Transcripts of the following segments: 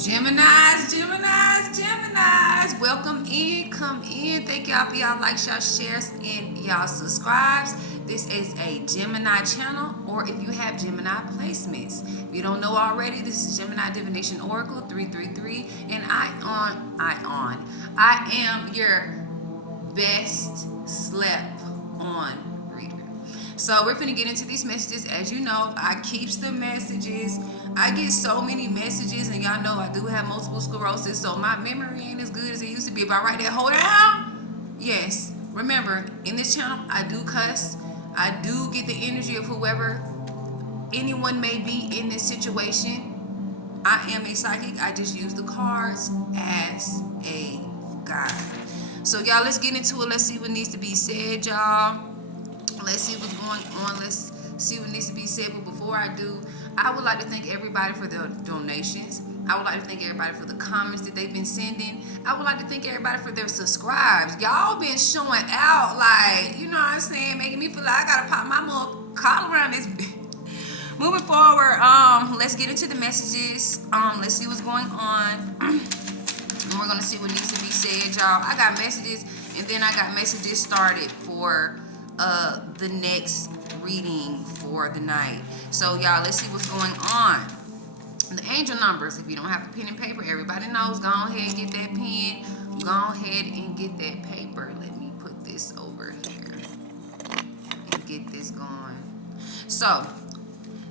Geminis. Welcome in, come in. Thank y'all for y'all likes, y'all shares, and y'all subscribes. This is a Gemini channel, or if you have Gemini placements. If you don't know already, this is Gemini Divination Oracle 333, and I am your best slept on reader. So we're gonna get into these messages. As you know, I keeps the messages. I get so many messages, and y'all know I do have multiple sclerosis, so my memory ain't as good as it used to be. If I write that whole down, yes. Remember, in this channel, I do cuss. I do get the energy of whoever anyone may be in this situation. I am a psychic. I just use the cards as a guide. So y'all, let's get into it. Let's see what needs to be said, y'all. Let's see what's going on. Let's see what needs to be said. But before I do, I would like to thank everybody for their donations. I would like to thank everybody for the comments that they've been sending. I would like to thank everybody for their subscribes. Y'all been showing out, like, you know what I'm saying, making me feel like I gotta pop my little collar around this bitch. Moving forward, let's get into the messages. Let's see what's going on. And we're gonna see what needs to be said, y'all. I got messages, and then I got messages started for the next reading for the night. So y'all, let's see what's going on. The angel numbers, if you don't have a pen and paper, everybody knows, go ahead and get that pen, go ahead and get that paper. Let me put this over here and get this going. So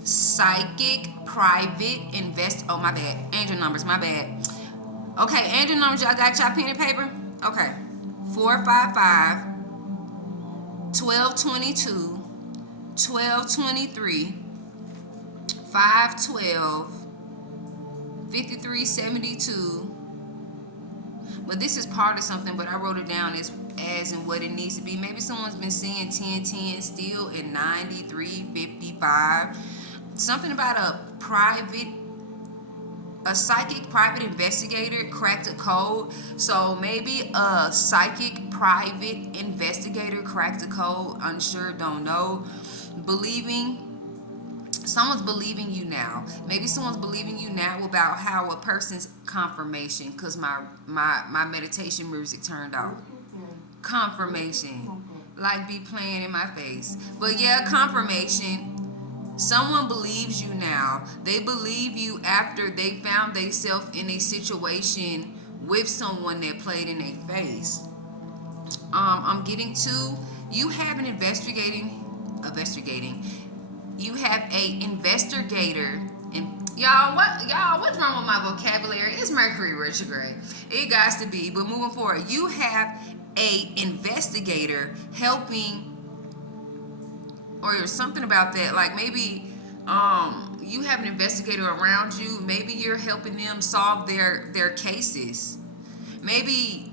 psychic, private, oh my bad, angel numbers, my bad. Okay, angel numbers, y'all got y'all pen and paper? Okay, 455, 1222, 1223, 512, 5372. But this is part of something, but I wrote it down as in what it needs to be. Maybe someone's been seeing 1010 still in 9355. Something about a psychic private investigator cracked a code. So maybe a psychic private investigator cracked a code, unsure, don't know, someone's believing you now. Maybe someone's believing you now about how a person's confirmation, because my meditation music turned off. Confirmation. Like be playing in my face. But yeah, confirmation. Someone believes you now. They believe you after they found themselves in a situation with someone that played in their face. I'm getting to, you have an investigating. You have a investigator, and what's wrong with my vocabulary? It's Mercury retrograde. It got to be. But moving forward, you have a investigator helping, or something about that. Like maybe you have an investigator around you. Maybe you're helping them solve their cases. Maybe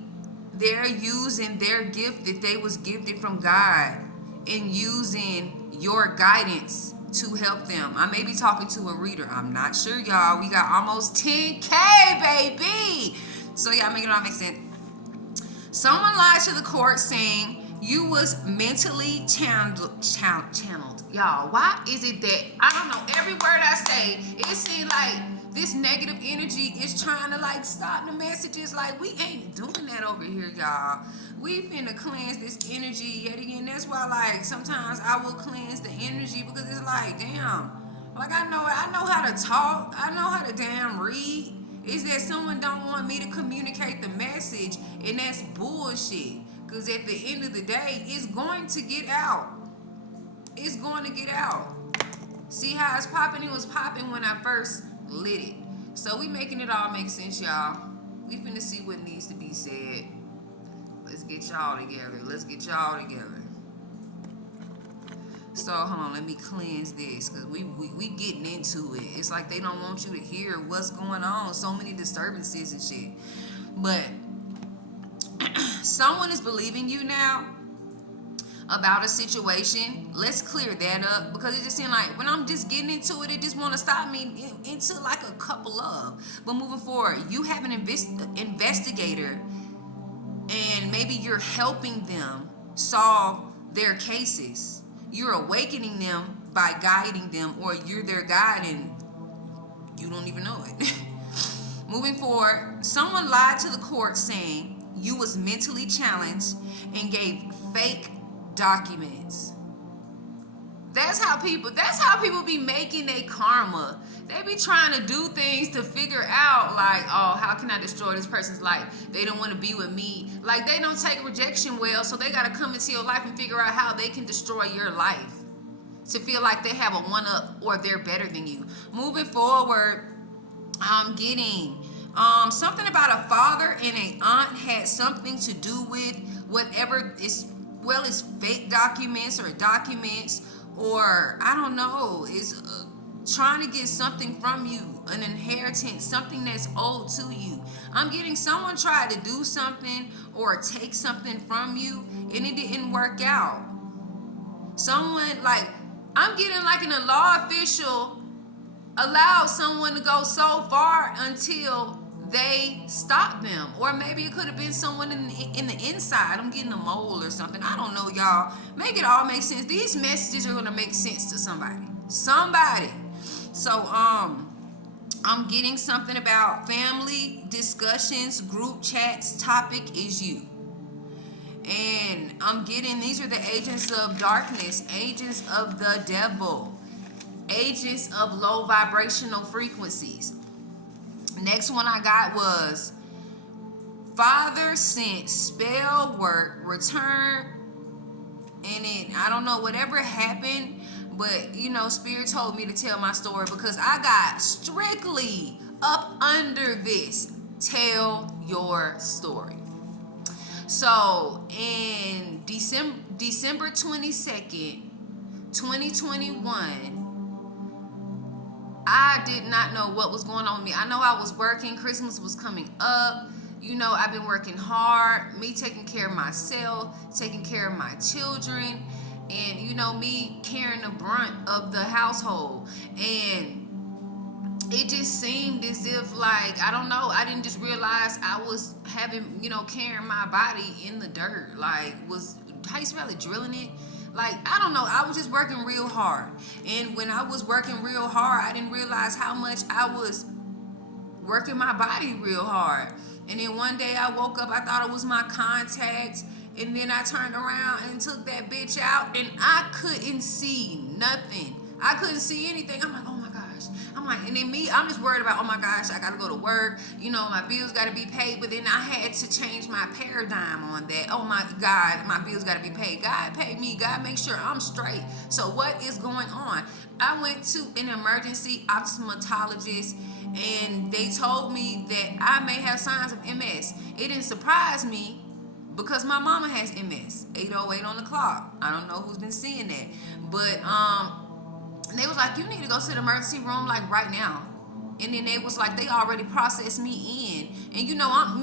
they're using their gift that they was gifted from God and using your guidance to help them. I may be talking to a reader. I'm not sure, y'all. We got almost 10K, baby. So y'all make it all make sense. Someone lied to the court saying you was mentally channeled. Y'all, why is it that, I don't know, every word I say, it seems like this negative energy is trying to like stop the messages. Like, we ain't doing that over here, y'all. We finna cleanse this energy yet again. That's why, like, sometimes I will cleanse the energy, because it's like, damn, like I know how to talk. I know how to damn read. Is that someone don't want me to communicate the message, and that's bullshit. Because at the end of the day, it's going to get out. It's going to get out. See how it's popping? It was popping when I first lit it. So we making it all make sense, y'all. We finna see what needs to be said. Let's get y'all together. So hold on, let me cleanse this, because we getting into it. It's like they don't want you to hear what's going on. So many disturbances and shit. But someone is believing you now about a situation. Let's clear that up, because it just seems like when I'm just getting into it, it just want to stop me into like a couple of. But moving forward, you have an investigator, and maybe you're helping them solve their cases. You're awakening them by guiding them, or you're their guide and you don't even know it. Moving forward, someone lied to the court saying you was mentally challenged and gave fake documents. That's how people be making their karma. They be trying to do things to figure out, like, oh, how can I destroy this person's life? They don't want to be with me. Like, they don't take rejection well, so they got to come into your life and figure out how they can destroy your life to feel like they have a one-up or they're better than you. Moving forward, I'm getting something about a father and an aunt had something to do with whatever is, well, it's fake documents or documents, or I don't know, is trying to get something from you, an inheritance, something that's owed to you. I'm getting someone tried to do something or take something from you and it didn't work out. Someone, like, I'm getting like a law official allowed someone to go so far until they stop them, or maybe it could have been someone in the inside. I'm getting a mole or something. I don't know, y'all. Make it all make sense. These messages are gonna make sense to somebody. So I'm getting something about family discussions, group chats. Topic is you. And I'm getting, these are the agents of darkness, agents of the devil, agents of low vibrational frequencies. Next one I got was father sent spell work return, and it, I don't know, whatever happened, but you know, Spirit told me to tell my story because I got strictly up under this. Tell your story. So in December 22nd, 2021, I did not know what was going on with me. I know I was working. Christmas was coming up. You know, I've been working hard. Me taking care of myself, taking care of my children, and, you know, me carrying the brunt of the household. And it just seemed as if, like, I don't know, I didn't just realize I was having, you know, carrying my body in the dirt. Like, was, how you spell it, drilling it? Like, I don't know, I was just working real hard. And when I was working real hard, I didn't realize how much I was working my body real hard. And then one day I woke up, I thought it was my contacts, and then I turned around and took that bitch out, and I couldn't see nothing. I couldn't see anything. I'm like, oh my gosh. I'm like, and then me, I'm just worried about, oh my gosh, I gotta go to work. You know, my bills gotta be paid. But then I had to change my paradigm on that. Oh my God, my bills gotta be paid. God paid me. God make sure I'm straight. So what is going on? I went to an emergency optometrist, and they told me that I may have signs of MS. It didn't surprise me because my mama has MS. 8:08 on the clock. I don't know who's been seeing that, but and they was like, you need to go to the emergency room like right now. And then they was like, they already processed me in. And you know, I'm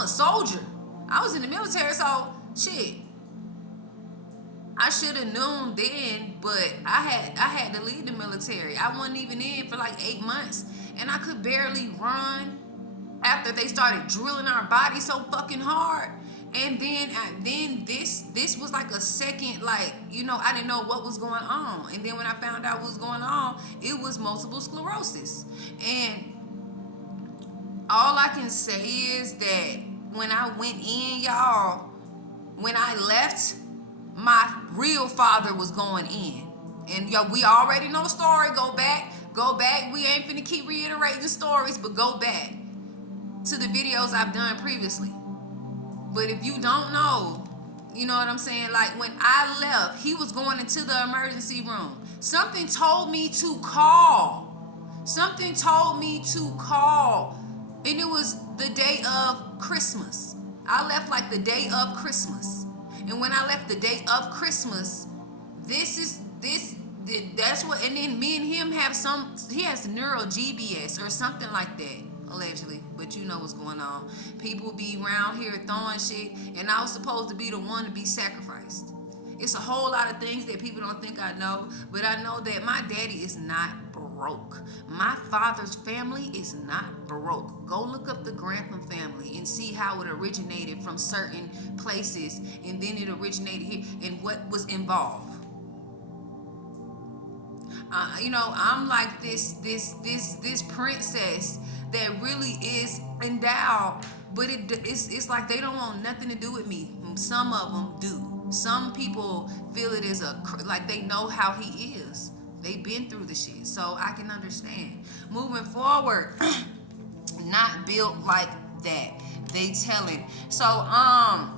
a soldier. I was in the military, so shit. I should have known then, but I had to leave the military. I wasn't even in for like 8 months, and I could barely run after they started drilling our body so fucking hard. And then this was like a second, like, you know, I didn't know what was going on. And then when I found out what was going on, it was multiple sclerosis. And all I can say is that when I went in, y'all, when I left, my real father was going in. And yo, we already know the story. Go back. We ain't finna keep reiterating the stories, but go back to the videos I've done previously. But if you don't know, you know what I'm saying? Like, when I left, he was going into the emergency room. Something told me to call. And it was the day of Christmas. I left like the day of Christmas. And when I left the day of Christmas, that's what, and then me and him have he has neuro GBS or something like that, allegedly. But you know what's going on. People be around here throwing shit, and I was supposed to be the one to be sacrificed. It's a whole lot of things that people don't think I know, but I know that my daddy is not broke. My father's family is not broke. Go look up the Grantham family and see how it originated from certain places, and then it originated here and what was involved. I'm like this princess that really is endowed, but it's like they don't want nothing to do with me. Some of them do. Some people feel it is like they know how he is. They've been through the shit, so I can understand. Moving forward, not built like that. They telling. So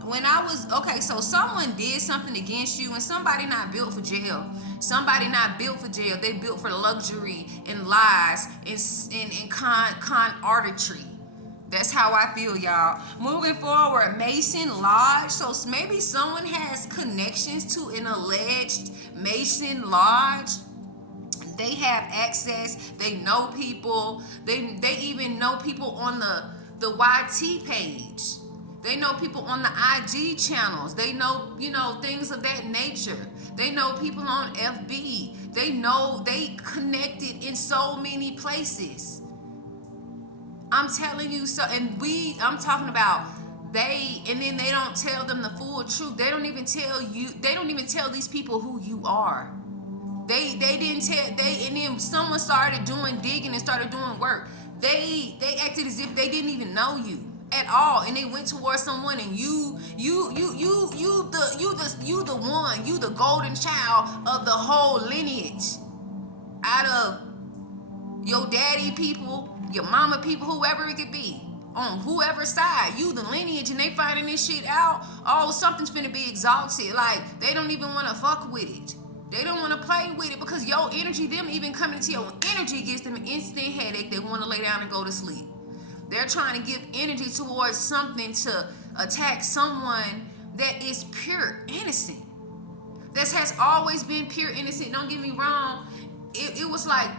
when I was okay, so someone did something against you, and somebody not built for jail. Somebody not built for jail. They built for luxury and lies and con artistry. That's how I feel, y'all. Moving forward, Mason Lodge. So maybe someone has connections to an alleged Mason Lodge. They have access. They know people. They even know people on the YT page. They know people on the IG channels. They know, things of that nature. They know people on FB. They connected in so many places. I'm telling you, I'm talking about and then they don't tell them the full truth. They don't even tell these people who you are. They didn't tell, and then someone started doing digging and started doing work. They acted as if they didn't even know you at all, and they went towards someone, and you the golden child of the whole lineage, out of your daddy people, your mama people, whoever it could be, on whoever side, you the lineage, and they finding this shit out. Oh, something's finna be exalted. Like, they don't even want to fuck with it. They don't want to play with it, because your energy, them even coming to your energy, gives them an instant headache. They want to lay down and go to sleep. They're trying to give energy towards something to attack someone that is pure innocent. That has always been pure innocent. Don't get me wrong. It was like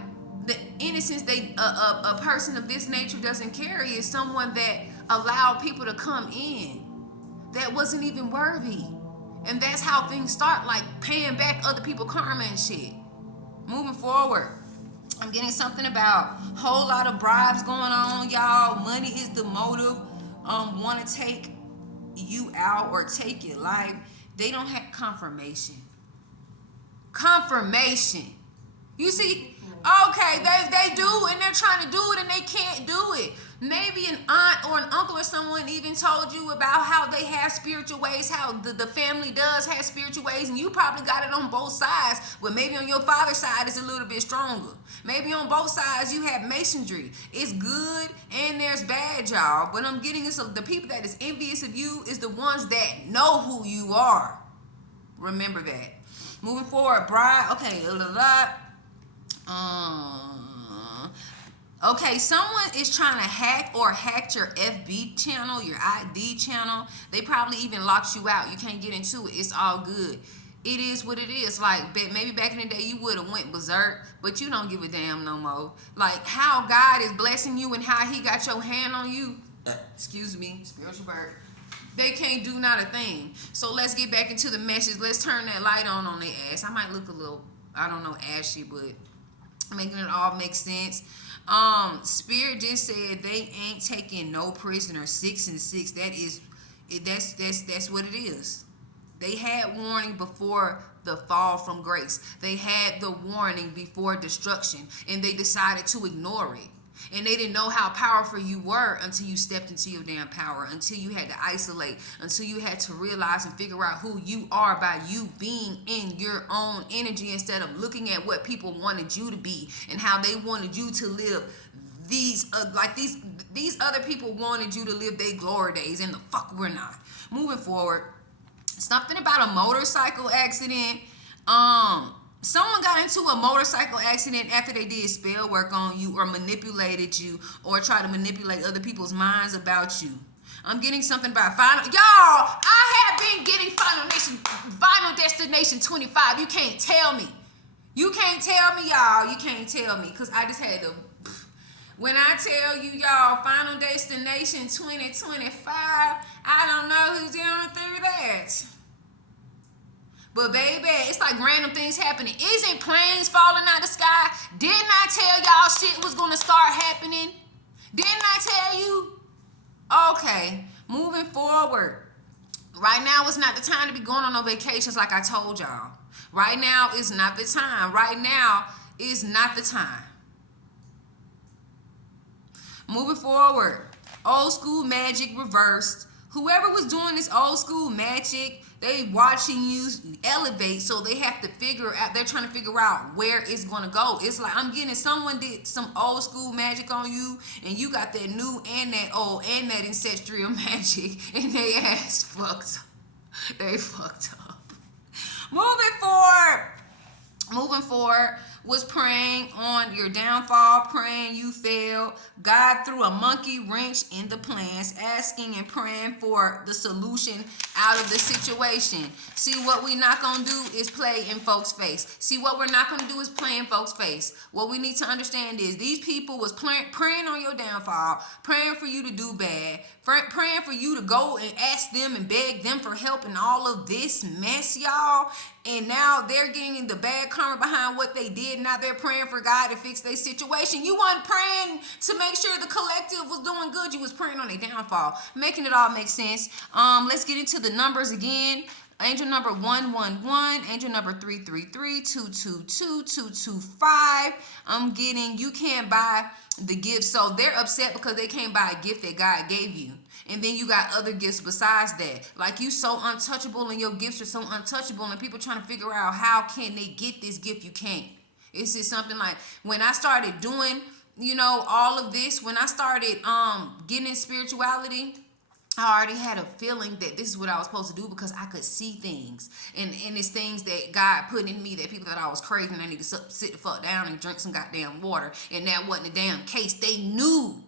the innocence a person of this nature doesn't carry is someone that allowed people to come in that wasn't even worthy. And that's how things start, like paying back other people karma and shit. Moving forward, I'm getting something about a whole lot of bribes going on, y'all. Money is the motive. Want to take you out or take your life. They don't have confirmation. Confirmation. You see, okay, they do, and they're trying to do it, and they can't do it. Maybe an aunt or an uncle or someone even told you about how they have spiritual ways, how the family does have spiritual ways, and you probably got it on both sides, but maybe on your father's side it's a little bit stronger. Maybe on both sides you have masonry. It's good and there's bad, y'all, but I'm getting this, the people that is envious of you is the ones that know who you are. Remember that. Moving forward, bride, okay, okay, someone is trying to hacked your FB channel, your ID channel. They probably even locked you out. You can't get into it. It's all good. It is what it is. Like, maybe back in the day you would have went berserk, but you don't give a damn no more. Like, how God is blessing you and how he got your hand on you. Excuse me, spiritual bird. They can't do not a thing. So let's get back into the message. Let's turn that light on their ass. I might look a little, I don't know, ashy, but making it all make sense. Spirit just said they ain't taking no prisoner. 6 and 6. That's what it is. They had warning before the fall from grace. They had the warning before destruction, and they decided to ignore it. And they didn't know how powerful you were until you stepped into your damn power, until you had to isolate, until you had to realize and figure out who you are by you being in your own energy, instead of looking at what people wanted you to be and how they wanted you to live. These other people wanted you to live their glory days, and the fuck we're not. Moving forward, something about a motorcycle accident. Someone got into a motorcycle accident after they did spell work on you, or manipulated you, or tried to manipulate other people's minds about you. I'm getting something about Final. Y'all, I have been getting Final Destination 25. You can't tell me. You can't tell me, y'all. You can't tell me, because I just had to. When I tell you, y'all, Final Destination 2025, I don't know who's going through that. But baby, it's like random things happening. Isn't planes falling out the sky? Didn't I tell y'all shit was gonna start happening? Didn't I tell you? Okay, moving forward. Right now is not the time to be going on no vacations like I told y'all. Right now is not the time. Right now is not the time. Moving forward, old school magic reversed. Whoever was doing this old school magic, they watching you elevate, so they have to figure out, they're trying to figure out where it's going to go. It's like I'm getting someone did some old school magic on you, and you got that new and that old and that ancestral magic, and they ass fucked up. They fucked up. Moving forward was praying on your downfall, praying you fail. God threw a monkey wrench in the plans, asking and praying for the solution out of the situation. See, what we're not going to do is play in folks' face. See, what we're not going to do is play in folks' face. What we need to understand is these people was praying on your downfall, praying for you to do bad, praying for you to go and ask them and beg them for help in all of this mess, y'all. And now they're getting the bad karma behind what they did. Now they're praying for God to fix their situation. You weren't praying to make sure the collective was doing good. You was praying on their downfall, making it all make sense. Let's get into the numbers again. Angel number 111, angel number 333, 222, 225. I'm getting, you can't buy the gift. So they're upset because they can't buy a gift that God gave you. And then you got other gifts besides that. Like, you so untouchable and your gifts are so untouchable, and people trying to figure out how can they get this gift. You can't. It's just something like when I started doing, all of this, when I started getting in spirituality, I already had a feeling that this is what I was supposed to do because I could see things. And it's things that God put in me that people thought I was crazy and I need to sit the fuck down and drink some goddamn water. And that wasn't the damn case. They knew.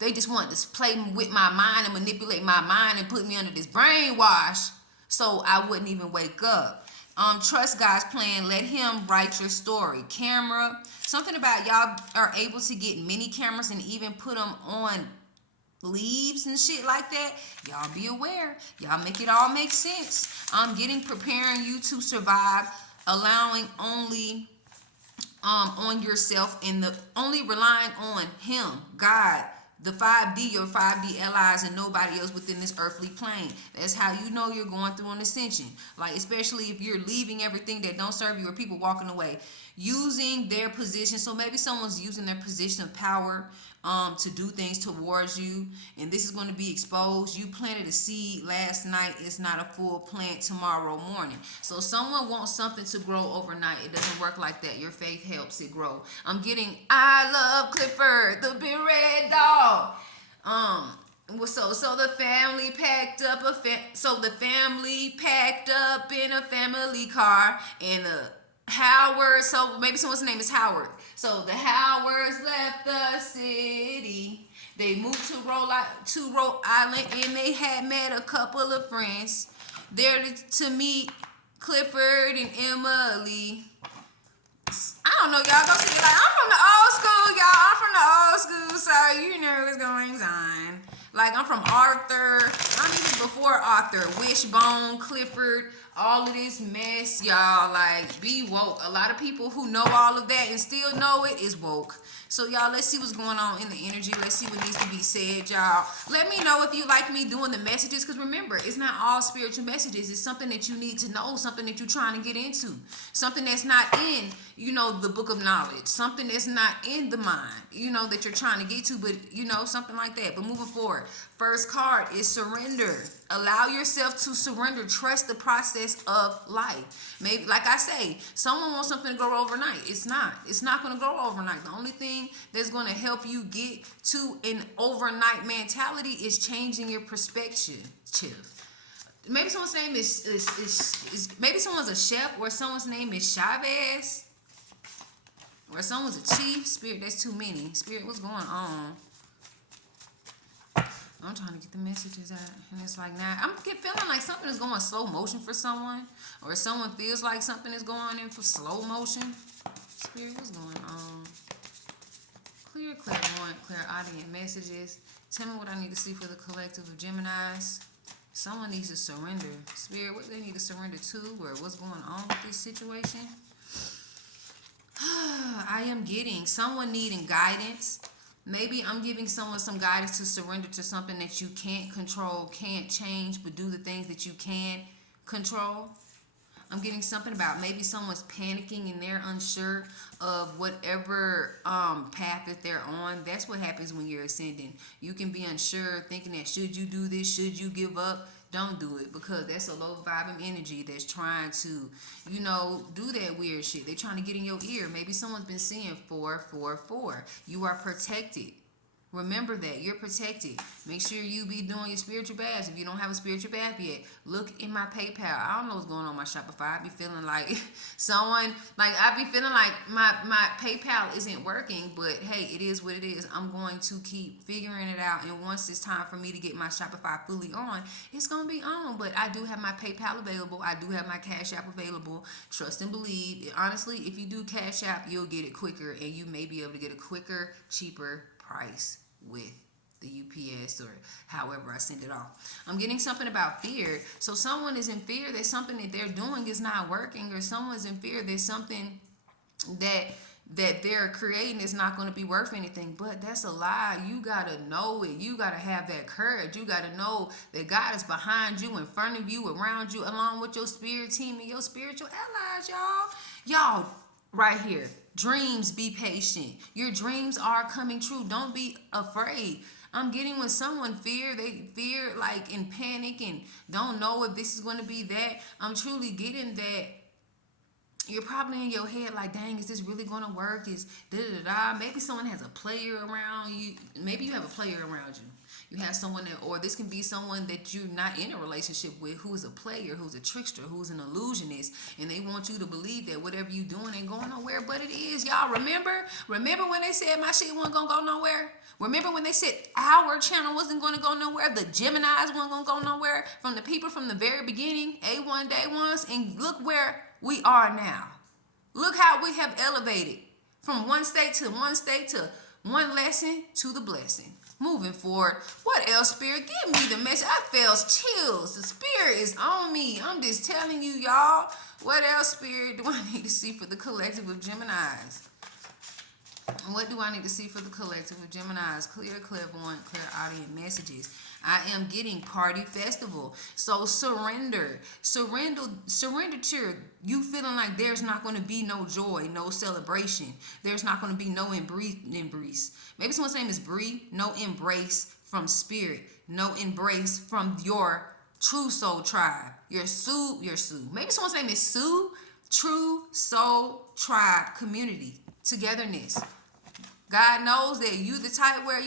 They just wanted to play with my mind and manipulate my mind and put me under this brainwash so I wouldn't even wake up. Trust God's plan. Let him write your story. Camera. Something about y'all are able to get mini cameras and even put them on leaves and shit like that. Y'all be aware. Y'all make it all make sense. Preparing you to survive, allowing only on yourself and only relying on him, God, the 5D, your 5D allies, and nobody else within this earthly plane. That's how you know you're going through an ascension. Like, especially if you're leaving everything that don't serve you or people walking away. Using their position. So maybe someone's using their position of power to do things towards you, and this is going to be exposed. You planted a seed last night. It's not a full plant tomorrow morning. So someone wants something to grow overnight. It doesn't work like that. Your faith helps it grow. I'm getting I love Clifford, the big red dog. So the family packed up the family packed up in a family car, and Howard, so maybe someone's name is Howard. So the Howards left the city. They moved to Rhode Island, and they had met a couple of friends there to meet Clifford and Emily. I don't know, y'all. Go see it. Like, I'm from the old school, y'all. I'm from the old school, so you know what's going on. Like, I'm from Arthur. I'm even before Arthur. Wishbone, Clifford, all of this mess, y'all. Like, be woke. A lot of people who know all of that and still know it is woke. So, y'all, let's see what's going on in the energy. Let's see what needs to be said, y'all. Let me know if you like me doing the messages, because remember, it's not all spiritual messages. It's something that you need to know, something that you're trying to get into, something that's not in, the book of knowledge, something that's not in the mind, that you're trying to get to, but, something like that. But moving forward, first card is surrender. Allow yourself to surrender. Trust the process of life. Maybe, like I say, someone wants something to grow overnight. It's not. It's not going to grow overnight. The only thing that's going to help you get to an overnight mentality is changing your perspective. Maybe someone's name is maybe someone's a chef, or someone's name is Chavez, or someone's a chief. Spirit, that's too many. Spirit, what's going on? I'm trying to get the messages out, and it's like, now I'm feeling like something is going slow motion for someone, or someone feels like something is going in for slow motion. Spirit, what's going on? Clear, clairvoyant, clairaudient messages. Tell me what I need to see for the collective of Geminis. Someone needs to surrender. Spirit, what they need to surrender to, or what's going on with this situation? I am getting someone needing guidance. Maybe I'm giving someone some guidance to surrender to something that you can't control, can't change, but do the things that you can control. I'm getting something about maybe someone's panicking and they're unsure of whatever path that they're on. That's what happens when you're ascending. You can be unsure, thinking that should you do this, should you give up? Don't do it, because that's a low vibing energy that's trying to, do that weird shit. They're trying to get in your ear. Maybe someone's been seeing 444. You are protected. Remember that you're protected. Make sure you be doing your spiritual baths. If you don't have a spiritual bath yet, look in my PayPal. I don't know what's going on my Shopify. I be feeling like my PayPal isn't working, but hey, it is what it is. I'm going to keep figuring it out, and once it's time for me to get my Shopify fully on, it's gonna be on. But I do have my PayPal available. I do have my Cash App available. Trust and believe. Honestly, if you do Cash App, you'll get it quicker, and you may be able to get a quicker, cheaper price with the UPS or however I send it off. I'm getting something about fear. So someone is in fear that something that they're doing is not working, or someone's in fear that something that they're creating is not going to be worth anything. But that's a lie. You got to know it. You got to have that courage. You got to know that God is behind you, in front of you, around you, along with your spirit team and your spiritual allies, y'all. Right here. Dreams, be patient. Your dreams are coming true. Don't be afraid. I'm getting when someone they fear like in panic and don't know if this is going to be that. I'm truly getting that you're probably in your head like, dang, is this really going to work? Is da-da-da-da. Maybe someone has a player around you. Maybe you have a player around you. You have someone that, or this can be someone that you're not in a relationship with, who is a player, who's a trickster, who's an illusionist, and they want you to believe that whatever you doing ain't going nowhere, but it is. Y'all remember when they said my shit wasn't gonna go nowhere? Remember when they said our channel wasn't gonna go nowhere? The Geminis wasn't gonna go nowhere? From the people from the very beginning, A1 day ones, and look where we are now. Look how we have elevated from one state to one lesson to the blessing. Moving forward, what else, Spirit? Give me the message. I felt chills. The Spirit is on me. I'm just telling you, y'all. What else, Spirit, do I need to see for the collective of Geminis? What do I need to see for the collective of Geminis? Clear, clairvoyant, clairaudient messages. I am getting party festival. So surrender to you feeling like there's not going to be no joy, no celebration. There's not going to be no embrace. Maybe someone's name is Bree. No embrace from spirit. No embrace from your true soul tribe. Your Sue. Maybe someone's name is Sue. True soul tribe community. Togetherness. God knows that you the type where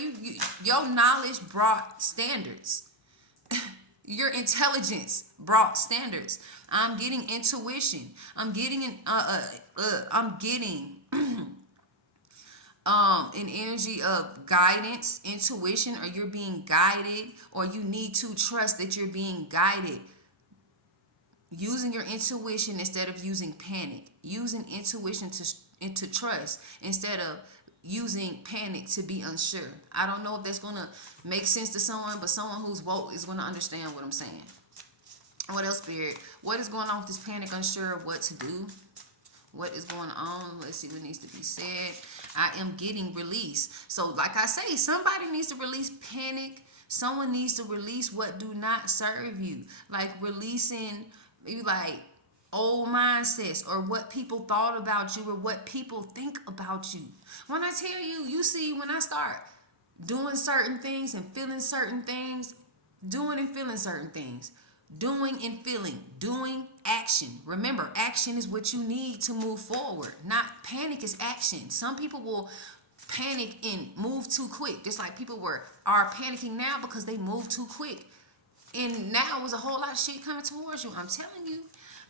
your knowledge brought standards. Your intelligence brought standards. I'm getting intuition. I'm getting an energy of guidance, intuition, or you're being guided, or you need to trust that you're being guided. Using your intuition instead of using panic. Using intuition to trust instead of using panic to be unsure. I don't know if that's going to make sense to someone, but someone who's woke is going to understand what I'm saying. What else, Spirit? What is going on with this panic, unsure of what to do? What is going on? Let's see what needs to be said. I am getting release. So like I say, somebody needs to release panic. Someone needs to release what do not serve you. Like releasing, like old mindsets or what people thought about you or what people think about you. When I tell you, you see, when I start doing certain things and feeling certain things, doing and feeling certain things, doing and feeling, doing action. Remember, action is what you need to move forward. Not panic is action. Some people will panic and move too quick, just like people are panicking now because they move too quick. And now there's a whole lot of shit coming towards you. I'm telling you.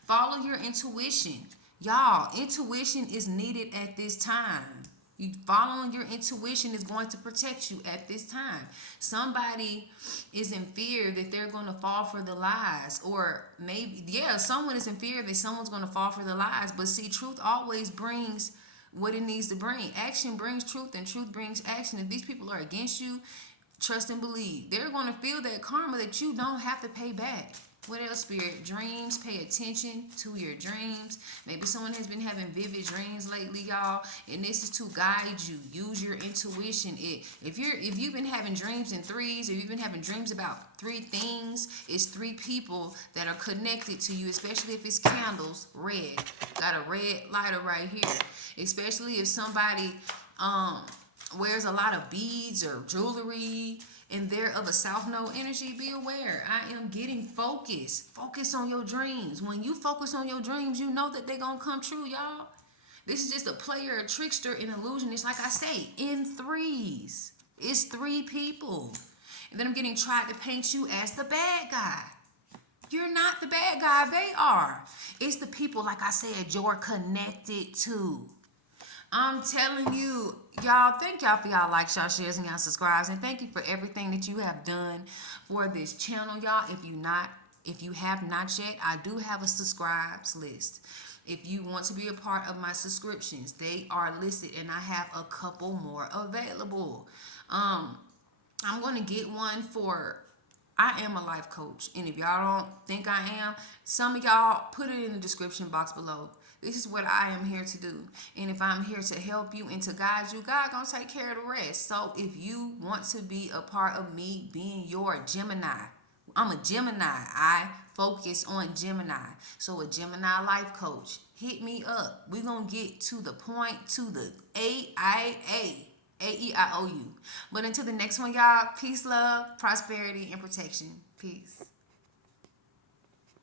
Follow your intuition. Y'all, intuition is needed at this time. You following your intuition is going to protect you at this time. Somebody is in fear that they're going to fall for the lies. Or maybe, someone is in fear that someone's going to fall for the lies. But see, truth always brings what it needs to bring. Action brings truth and truth brings action. If these people are against you, trust and believe. They're going to feel that karma that you don't have to pay back. What else, Spirit? Dreams. Pay attention to your dreams. Maybe someone has been having vivid dreams lately, y'all, and this is to guide you. Use your intuition. If you've been having dreams in threes, or you've been having dreams about three things, it's three people that are connected to you. Especially if it's candles, red. Got a red lighter right here. Especially if somebody wears a lot of beads or jewelry and they're of a South Node energy, be aware. I am getting focused. Focus on your dreams. When you focus on your dreams, you know that they're going to come true, y'all. This is just a player, a trickster, an illusionist. Like I say, in threes. It's three people. And then I'm getting tried to paint you as the bad guy. You're not the bad guy. They are. It's the people, like I said, you're connected to. I'm telling you, y'all, thank y'all for y'all likes, y'all shares, and y'all subscribes. And thank you for everything that you have done for this channel, y'all. If you have not yet, I do have a subscribes list. If you want to be a part of my subscriptions, they are listed, and I have a couple more available. I'm going to get one for I am a life coach. And if y'all don't think I am, some of y'all put it in the description box below. This is what I am here to do. And if I'm here to help you and to guide you, God gonna take care of the rest. So if you want to be a part of me being your Gemini, I'm a Gemini. I focus on Gemini. So a Gemini life coach, hit me up. We're gonna get to the point, to the AEIOU. But until the next one, y'all, peace, love, prosperity, and protection. Peace.